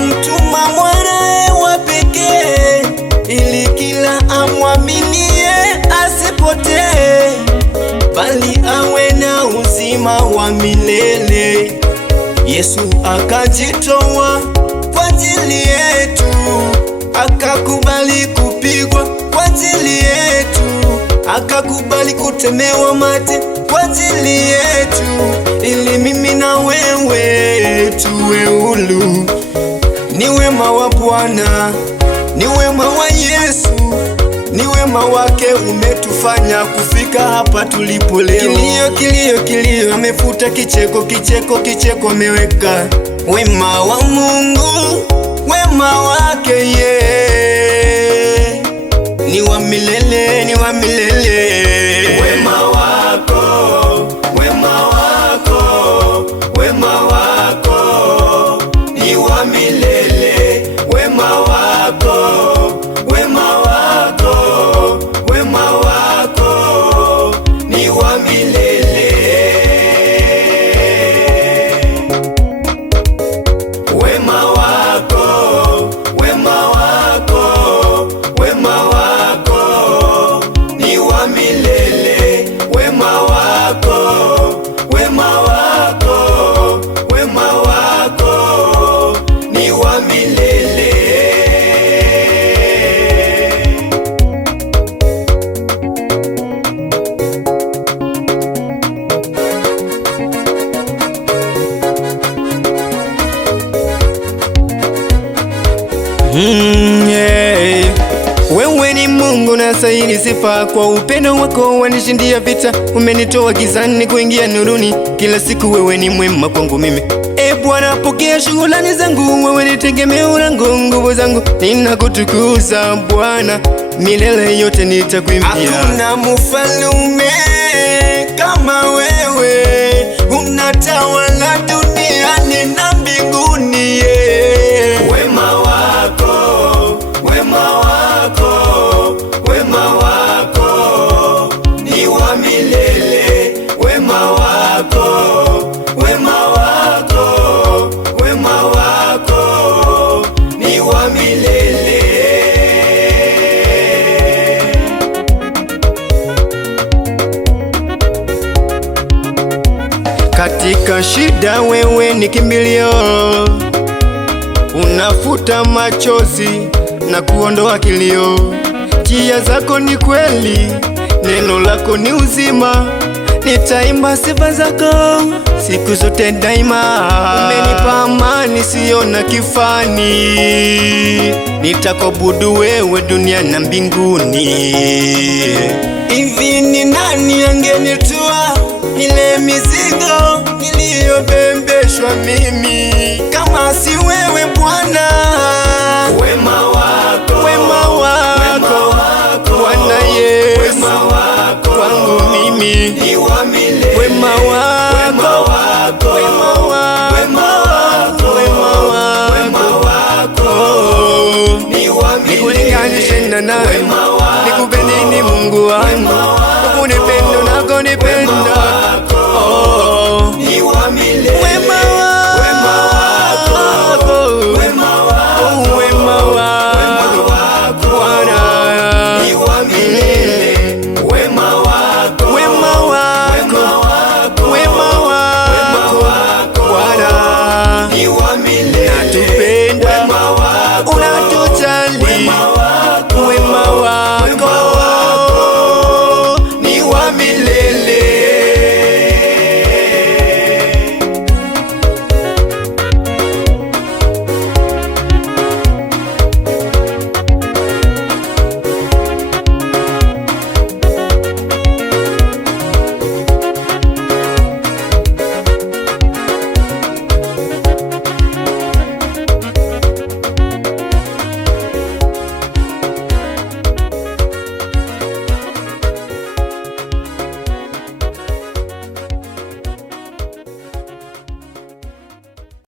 akamtuma mwanae wa pekee, ili kila amwaminie asipotee, bali awe na uzima wa milele. Yesu akajitoa kwa ajili yetu, akakubali kupigwa kwa ajili yetu, akakubali kutemewa mate kwa ajili yetu, ili mimi na wewe tuwe huru. Ni wema wa Bwana, ni wema wa Yesu, ni wema wake umetufanya kufika hapa tulipo leo. Kilio, kilio, kilio, amefuta kicheko, kicheko, kicheko ameweka. Wema wa Mungu, wema wake ni wa milele, ni wa milele. Wema wako, wema wako, wema wako ni wa milele. Wema wako, wema wako, wema wako ni wa milele. Wema wako, wema wako, wema wako ni wa milele. Wema wako, wema wako, wema wako ni wa milele. Wewe ni Mungu na stahili sifa, kwa upendo wako wanishindia vita. Umenitoa gizani kuingia nuruni, kila siku wewe ni mwema kwangu mimi. Bwana, pokea shukrani zangu, wewe ni tegemeo langu, nguvu zangu. Ninakutukuza Bwana, milele yote nitakuimbia. Hakuna mfalme kama wewe, unatawala duniani na mbinguni. Wema wako, wema wako, wema wako ni wa milele. Wema wako, wema wako, wema wako ni wa milele. Katika shida wewe ni kimbilio, unafuta machozi na kuondoa kilio. Njia zako ni kweli, neno lako ni uzima. Nitaimba sifa zako siku zote daima. Umenipa amani siyo na kifani, nitakuabudu wewe dunia na mbinguni. Hivi ni nani angenitoa ile mizigo niliyobebeshwa mimi, kama si wewe